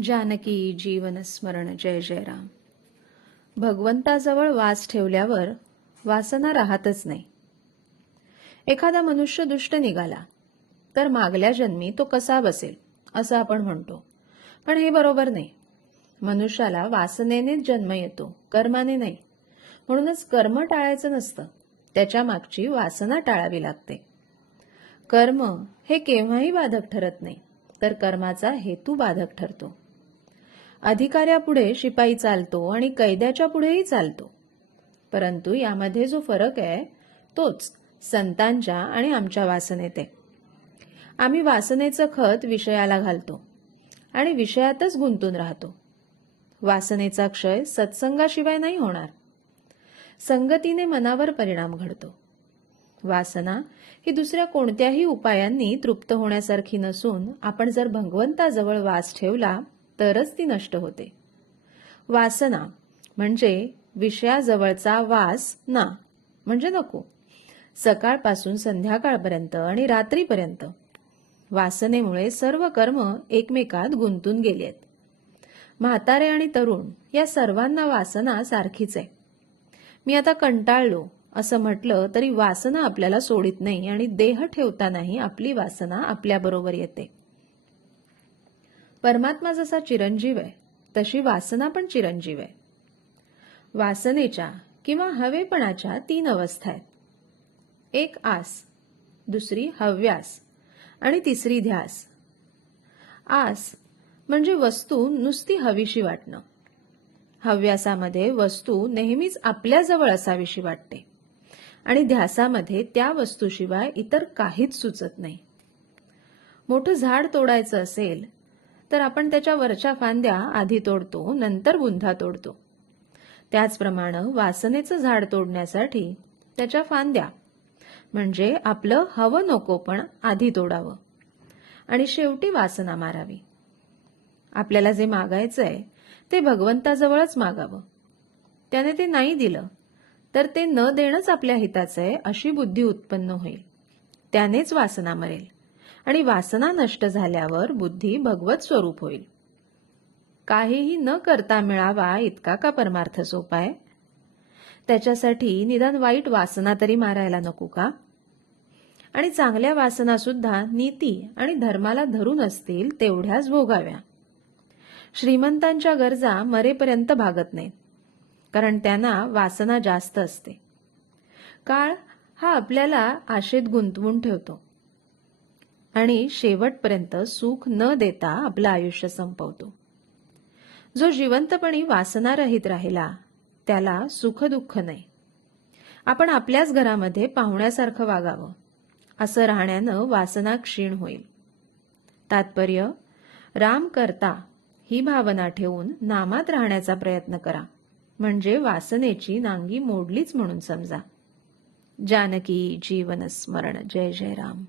जानकी जीवनस्मरण जय जय राम भगवंताजवळ वास ठेवल्यावर वासना राहतच नाही एखादा मनुष्य दुष्ट निघाला तर मागल्या जन्मी तो कसा बसेल असं आपण म्हणतो पण हे बरोबर नाही मनुष्याला वासनेनेच जन्म येतो कर्माने नाही म्हणूनच कर्म टाळायचं नसतं त्याच्या मागची वासना टाळावी लागते कर्म हे केव्हाही बाधक ठरत नाही तर कर्माचा हेतू बाधक ठरतो अधिकाऱ्यापुढे शिपाई चालतो आणि कैद्याच्या पुढेही चालतो परंतु यामध्ये जो फरक आहे तोच संतांच्या आणि आमच्या वासनेत आहे आम्ही वासनेचं खत विषयाला घालतो आणि विषयातच गुंतून राहतो वासनेचा क्षय सत्संगाशिवाय नाही होणार संगतीने मनावर परिणाम घडतो वासना ही दुसऱ्या कोणत्याही उपायांनी तृप्त होण्यासारखी नसून आपण जर भगवंताजवळ वास ठेवला तरच ती नष्ट होते वासना म्हणजे विषयाजवळचा वास ना म्हणजे नको सकाळपासून संध्याकाळपर्यंत आणि रात्रीपर्यंत वासनेमुळे सर्व कर्म एकमेकात गुंतून गेलेत म्हातारे आणि तरुण या सर्वांना वासना सारखीच आहे मी आता कंटाळलो असं म्हटलं तरी वासना आपल्याला सोडित नाही आणि देह ठेवतानाही आपली वासना आपल्याबरोबर येते परमात्मा जसा चिरंजीव आहे तशी वासना पण चिरंजीव आहे वासनेच्या किंवा हवेपणाच्या तीन अवस्था आहेत एक आस दुसरी हव्यास आणि तिसरी ध्यास आस म्हणजे वस्तू नुसती हवीशी वाटणं हव्यासामध्ये वस्तू नेहमीच आपल्याजवळ असावीशी वाटते आणि ध्यासामध्ये त्या वस्तूशिवाय इतर काहीच सुचत नाही मोठं झाड तोडायचं असेल तर आपण त्याच्या वरच्या फांद्या आधी तोडतो नंतर बुंधा तोडतो त्याचप्रमाणे वासनेचं झाड तोडण्यासाठी त्याच्या फांद्या म्हणजे आपलं हवं नको पण आधी तोडावं आणि शेवटी वासना मारावी आपल्याला जे मागायचं आहे ते भगवंताजवळच मागावं त्याने ते नाही दिलं तर ते न देणंच आपल्या हिताचं आहे अशी बुद्धी उत्पन्न होईल त्यानेच वासना मरेल आणि वासना नष्ट झाल्यावर बुद्धी भगवत स्वरूप होईल काहीही न करता मिळावा इतका का परमार्थ सोपा आहे त्याच्यासाठी निदान वाईट वासना तरी मारायला नको का आणि चांगल्या वासना सुद्धा नीती आणि धर्माला धरून असतील तेवढ्याच भोगाव्या श्रीमंतांच्या गरजा मरेपर्यंत भागत नाहीत कारण त्यांना वासना जास्त असते काळ हा आपल्याला आशेत गुंतवून ठेवतो आणि शेवटपर्यंत सुख न देता आपलं आयुष्य संपवतो जो जिवंतपणी वासनारहित राहिला त्याला सुखदुःख नाही आपण आपल्याच घरामध्ये पाहुण्यासारखं वागावं असं राहण्यानं वासना क्षीण होईल तात्पर्य राम करता ही भावना ठेवून नामात राहण्याचा प्रयत्न करा म्हणजे वासनेची नांगी मोडलीच म्हणून समजा जानकी जीवन स्मरण जय जय राम